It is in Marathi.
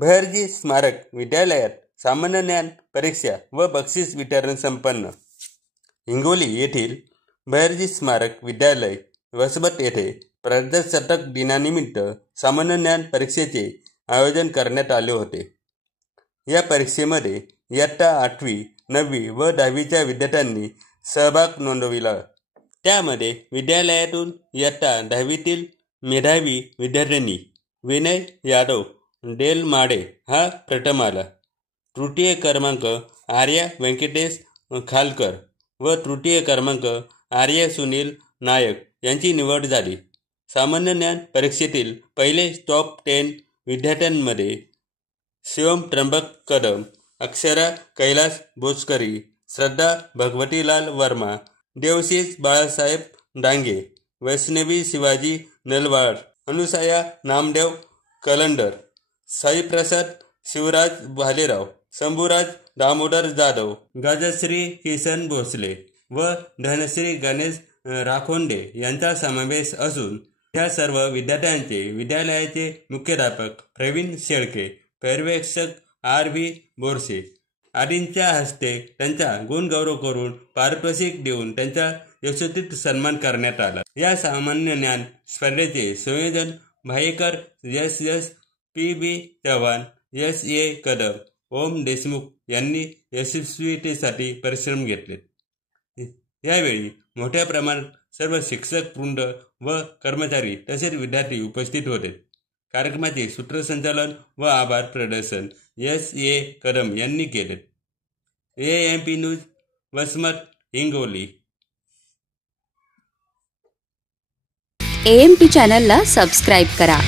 भैरजी स्मारक विद्यालयात सामान्य ज्ञान परीक्षा व बक्षीस वितरण संपन्न। हिंगोली येथील भैरजी स्मारक विद्यालय वसमत येथे प्रजासत्ताक दिनानिमित्त सामान्य ज्ञान परीक्षेचे आयोजन करण्यात आले होते। या परीक्षेमध्ये इयत्ता 8वी, 9वी व 10वीच्या विद्यार्थ्यांनी सहभाग नोंदविला। त्यामध्ये विद्यालयातून इयत्ता 10वीतील मेधावी विद्यार्थ्यांनी विनय यादव डेलमाडे हा प्रथम आला। तृतीय क्रमांक आर्या व्यंकटेश खालकर व तृतीय क्रमांक आर्या सुनील नायक यांची निवड झाली। सामान्य ज्ञान परीक्षेतील पहिले टॉप 10 विद्यार्थ्यांमध्ये शिवम त्र्यंबक कदम, अक्षरा कैलास भोसकरी, श्रद्धा भगवतीलाल वर्मा, देवशीष बाळासाहेब डांगे, वैष्णवी शिवाजी नलवाड, अनुसया नामदेव कलंडर, साईप्रसाद शिवराज भालेराव, शंभूराज दामोदर जाधव, गजश्री किसन भोसले व धनश्री गणेश राखोंडे यांचा समावेश असून या सर्व विद्यार्थ्यांचे विद्यालयाचे मुख्याध्यापक प्रवीण शेळके, पर्यवेक्षक RV बोरसे आदींच्या हस्ते त्यांचा गुणगौरव करून पारितोषिक देऊन त्यांचा यशस्वी सन्मान करण्यात आला। या सामान्य ज्ञान स्पर्धेचे संयोजन भायेकर, SS PB Chavan, SA Kadam, ओम देशमुख यांनी यशस्वीतेसाठी परिश्रम घेतले। यावेळी मोठ्या प्रमाणात सर्व शिक्षक वृंद व कर्मचारी तसेच विद्यार्थी उपस्थित होते। कार्यक्रमाचे सूत्रसंचालन व आभार प्रदर्शन SA कदम यांनी केले। AMP news Vasmat Hingoli. AMP चॅनलला सबस्क्राइब करा।